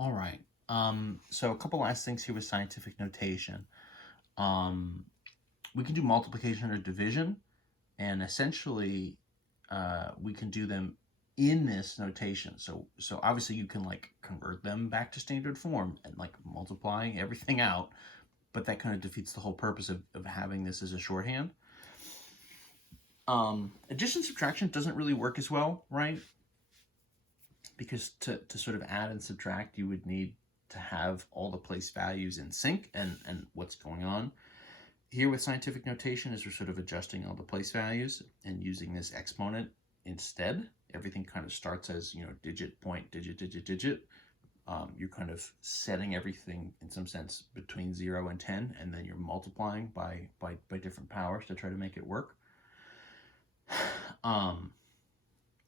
All right. So a couple last things here with scientific notation. Um, we can do multiplication or division, and essentially, we can do them in this notation. So obviously you can like convert them back to standard form and like multiplying everything out, but that kind of defeats the whole purpose of having this as a shorthand. Addition subtraction doesn't really work as well, right? Because to sort of add and subtract, you would need to have all the place values in sync and what's going on. Here with scientific notation is we're sort of adjusting all the place values and using this exponent instead. Everything kind of starts as, digit, point, digit, digit, digit. You're kind of setting everything in some sense between 0 and 10, and then you're multiplying by different powers to try to make it work. In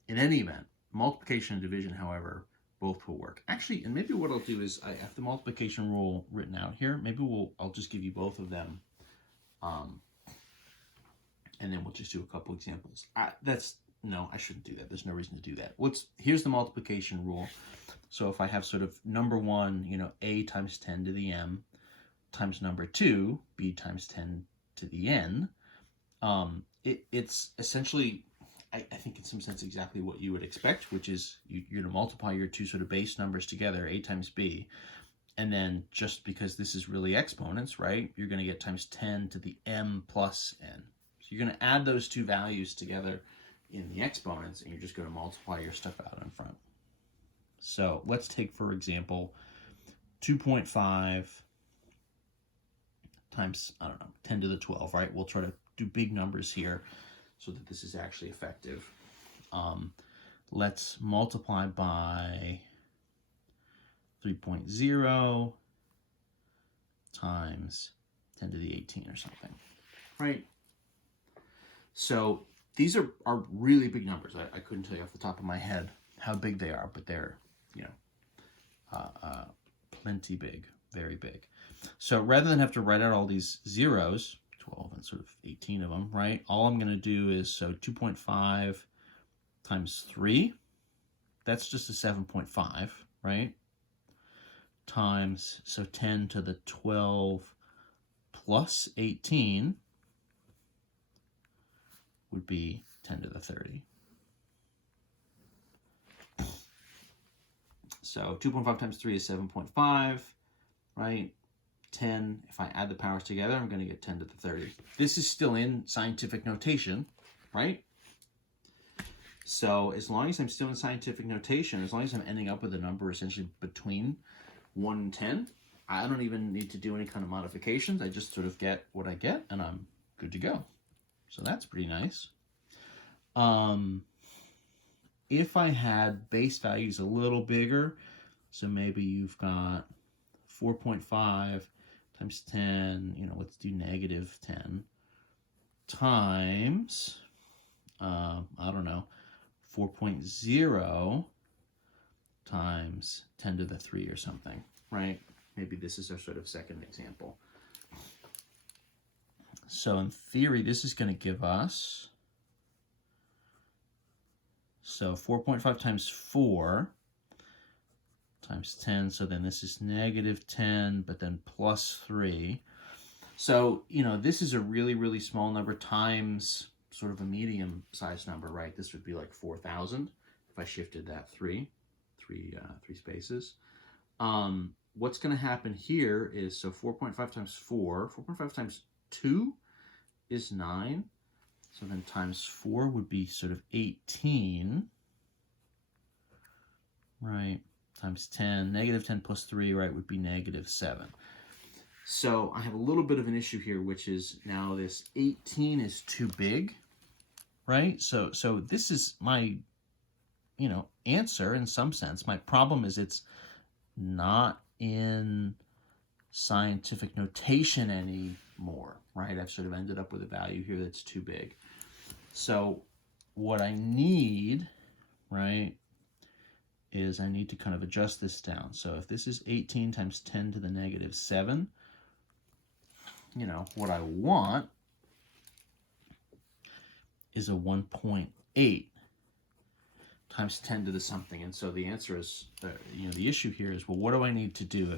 any event, multiplication and division, however, both will work. Actually, and maybe what I'll do is I have the multiplication rule written out here. Maybe I'll just give you both of them, and then we'll just do a couple examples. No, I shouldn't do that. There's no reason to do that. Here's the multiplication rule. So if I have sort of number 1, a times 10 to the m, times number 2, b times 10 to the n, it's essentially, I think in some sense exactly what you would expect, which is you're going to multiply your two sort of base numbers together, a times b, and then just because this is really exponents, right, you're going to get times 10 to the m plus n. So you're going to add those two values together in the exponents, and you're just going to multiply your stuff out in front. So let's take, for example, 2.5 times, 10 to the 12, right? We'll try to do big numbers here so that this is actually effective. Let's multiply by 3.0 times 10 to the 18 or something, right? So these are really big numbers. I couldn't tell you off the top of my head how big they are, but they're, plenty big, very big. So rather than have to write out all these zeros, 12 and sort of 18 of them, right? All I'm going to do is, 2.5 times 3, that's just a 7.5, right? Times, 10 to the 12 plus 18 would be 10 to the 30. So 2.5 times 3 is 7.5, right? 10, if I add the powers together, I'm going to get 10 to the 30. This is still in scientific notation, right? So as long as I'm still in scientific notation, as long as I'm ending up with a number essentially between 1 and 10, I don't even need to do any kind of modifications. I just sort of get what I get, and I'm good to go. So that's pretty nice. If I had base values a little bigger, so maybe you've got 4.5 times 10, let's do negative 10, times, 4.0 times 10 to the 3 or something, right? Maybe this is our sort of second example. So in theory, this is going to give us, 4.5 times 4 times 10, so then this is negative 10, but then plus 3. So, this is a really, really small number times sort of a medium-sized number, right? This would be like 4,000 if I shifted that three spaces. What's going to happen here is, 4.5 times 4, 4.5 times 2 is 9. So then times 4 would be sort of 18, right? Times 10, negative 10 plus 3, right, would be negative 7. So I have a little bit of an issue here, which is now this 18 is too big, right? So this is my, answer in some sense. My problem is it's not in scientific notation anymore, right? I've sort of ended up with a value here that's too big. So what I need, right, is I need to kind of adjust this down. So if this is 18 times 10 to the negative 7, what I want is a 1.8 times 10 to the something. And so the answer is, the issue here is, well, what do I need to do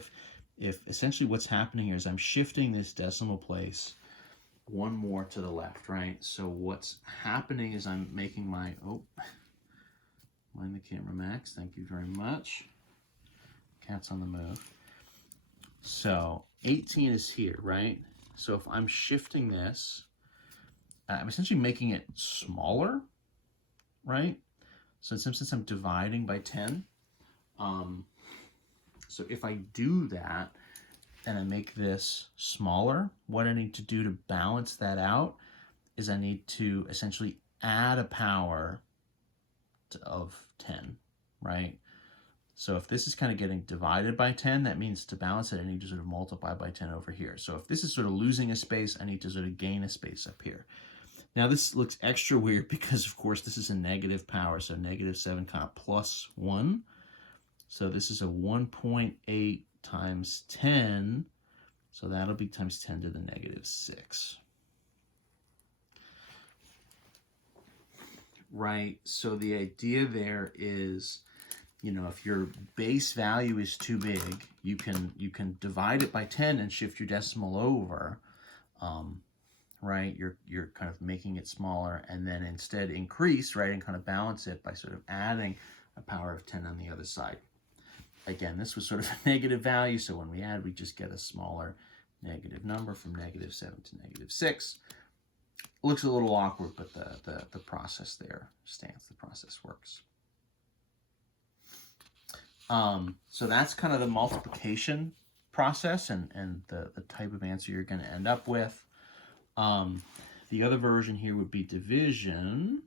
if essentially what's happening here is I'm shifting this decimal place one more to the left, right? So what's happening is I'm making my, mind the camera, Max, thank you very much. Cat's on the move. So 18 is here, right? So if I'm shifting this, I'm essentially making it smaller, right? So since I'm dividing by 10, so if I do that and I make this smaller, what I need to do to balance that out is I need to essentially add a power of 10, right? So if this is kind of getting divided by 10, that means to balance it, I need to sort of multiply by 10 over here. So if this is sort of losing a space, I need to sort of gain a space up here. Now this looks extra weird because, of course, this is a negative power, so negative 7 plus 1. So this is a 1.8 times 10, so that'll be times 10 to the negative 6. Right, so the idea there is, if your base value is too big, you can divide it by 10 and shift your decimal over. Right, you're kind of making it smaller, and then instead increase, right, and kind of balance it by sort of adding a power of 10 on the other side. Again, this was sort of a negative value, so when we add, we just get a smaller negative number from negative 7 to negative 6. It looks a little awkward, but the process there stands. The process works. So that's kind of the multiplication process and the type of answer you're going to end up with. The other version here would be division.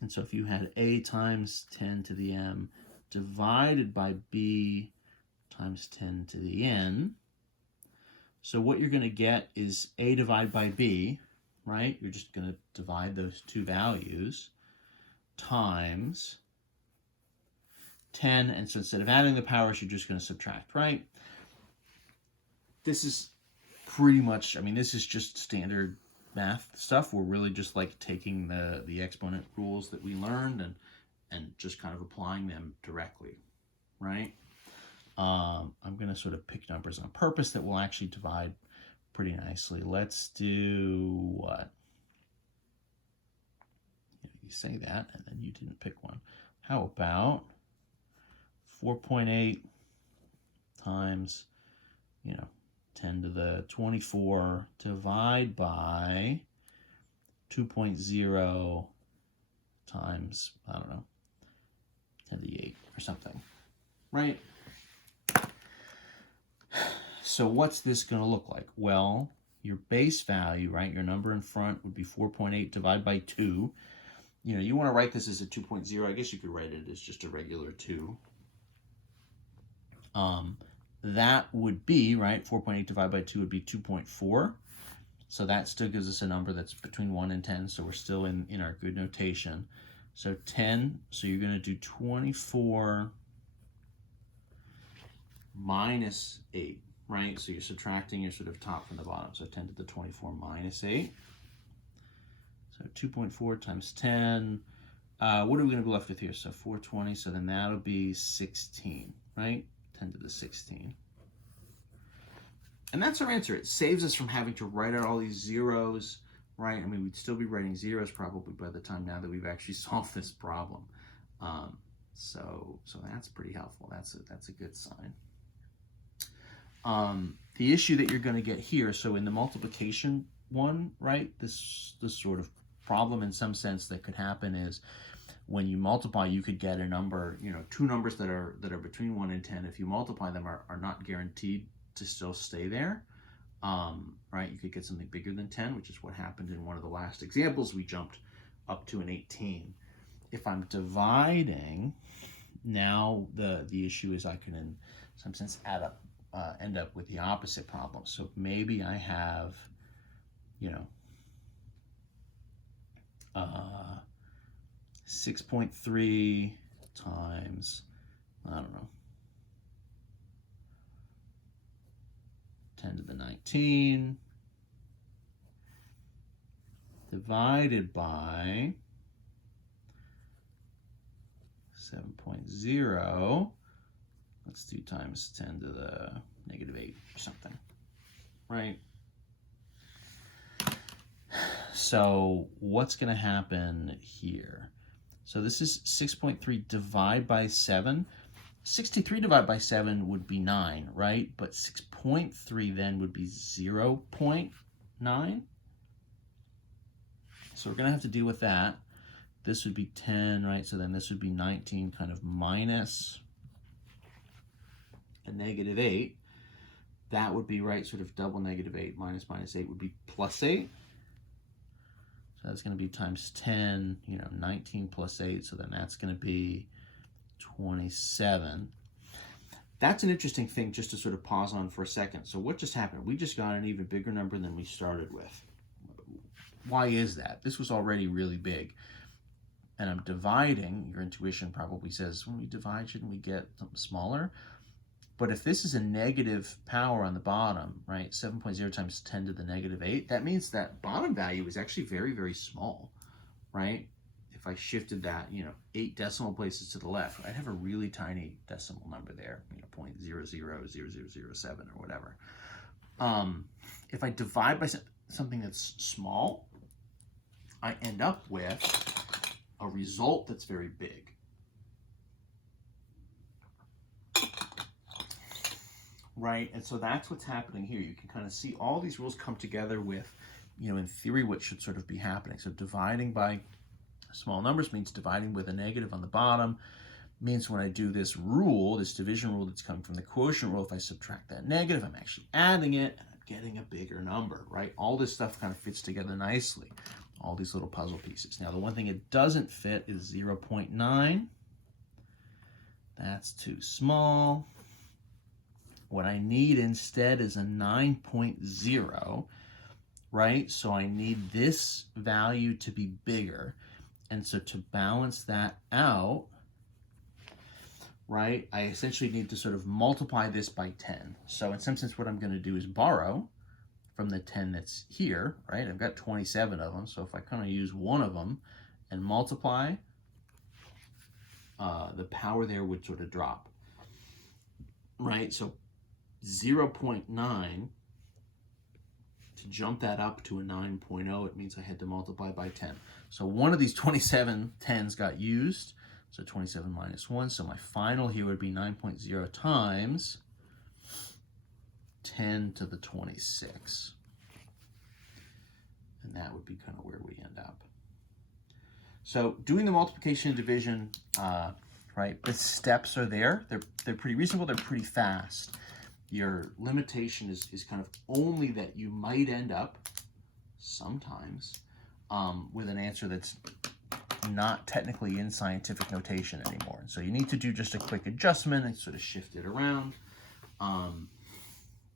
And so if you had a times 10 to the m divided by b times 10 to the n, so what you're going to get is a divided by b, right? You're just going to divide those two values times 10, and so instead of adding the powers, you're just going to subtract, right? This is pretty much, this is just standard math stuff. We're really just like taking the exponent rules that we learned and just kind of applying them directly, right? I'm going to sort of pick numbers on purpose that will actually divide pretty nicely. Let's do what? You say that, and then you didn't pick one. How about 4.8 times, 10 to the 24 divide by 2.0 times, 10 to the 8 or something, right? So what's this going to look like? Well, your base value, right, your number in front would be 4.8 divided by 2. You want to write this as a 2.0. I guess you could write it as just a regular 2. That would be, right, 4.8 divided by 2 would be 2.4. So that still gives us a number that's between 1 and 10, so we're still in our good notation. So 10, so you're going to do 24 minus 8, right? So you're subtracting your sort of top from the bottom. So 10 to the 24 minus 8. So 2.4 times 10. What are we going to be left with here? So 420, so then that'll be 16, right? 10 to the 16. And that's our answer. It saves us from having to write out all these zeros, right? We'd still be writing zeros probably by the time now that we've actually solved this problem. So that's pretty helpful. That's a good sign. The issue that you're going to get here, so in the multiplication one, right, this sort of problem in some sense that could happen is when you multiply, you could get a number, two numbers that are between 1 and 10. If you multiply them, are not guaranteed to still stay there, right? You could get something bigger than 10, which is what happened in one of the last examples. We jumped up to an 18. If I'm dividing, now the issue is I can, in some sense, end up with the opposite problem. So maybe I have, 6.3 times, 10 to the 19 divided by 7.0, let's do times 10 to the negative 8 or something, right? So what's going to happen here? So this is 6.3 divided by 7. 63 divided by 7 would be 9, right? But 6.3 then would be 0.9. So we're going to have to deal with that. This would be 10, right? So then this would be 19 kind of minus a negative 8. That would be, right, sort of double negative 8 minus 8 would be plus 8. So that's going to be times 10, 19 plus 8. So then that's going to be 27. That's an interesting thing just to sort of pause on for a second. So what just happened? We just got an even bigger number than we started with. Why is that? This was already really big. And I'm dividing. Your intuition probably says, when we divide, shouldn't we get something smaller? But if this is a negative power on the bottom, right, 7.0 times 10 to the negative 8, that means that bottom value is actually very, very small, right? If I shifted that, 8 decimal places to the left, I'd have a really tiny decimal number there, 0.000007 or whatever. If I divide by something that's small, I end up with a result that's very big. Right, and so that's what's happening here. You can kind of see all these rules come together with, in theory, what should sort of be happening. So dividing by small numbers means dividing with a negative on the bottom. Means when I do this rule, this division rule that's coming from the quotient rule, if I subtract that negative, I'm actually adding it, and I'm getting a bigger number, right? All this stuff kind of fits together nicely, all these little puzzle pieces. Now, the one thing it doesn't fit is 0.9. That's too small. What I need instead is a 9.0, right? So I need this value to be bigger. And so to balance that out, right, I essentially need to sort of multiply this by 10. So in some sense, what I'm going to do is borrow from the 10 that's here, right? I've got 27 of them. So if I kind of use one of them and multiply, the power there would sort of drop, right? So 0.9, to jump that up to a 9.0, it means I had to multiply by 10. So one of these 27 10s got used, so 27 minus 1. So my final here would be 9.0 times 10 to the 26. And that would be kind of where we end up. So doing the multiplication and division, right, the steps are there. They're pretty reasonable. They're pretty fast. Your limitation is kind of only that you might end up sometimes with an answer that's not technically in scientific notation anymore. So you need to do just a quick adjustment and sort of shift it around.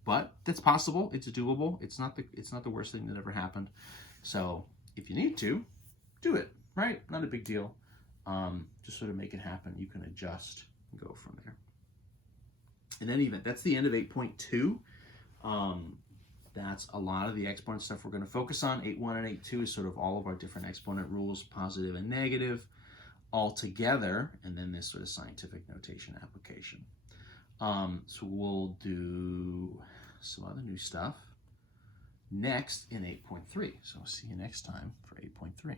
But that's possible. It's doable. It's not the worst thing that ever happened. So if you need to, do it, right? Not a big deal. Just sort of make it happen. You can adjust and go from there. In any event, that's the end of 8.2. That's a lot of the exponent stuff we're going to focus on. 8.1 and 8.2 is sort of all of our different exponent rules, positive and negative, all together, and then this sort of scientific notation application. So we'll do some other new stuff next in 8.3. So I'll see you next time for 8.3.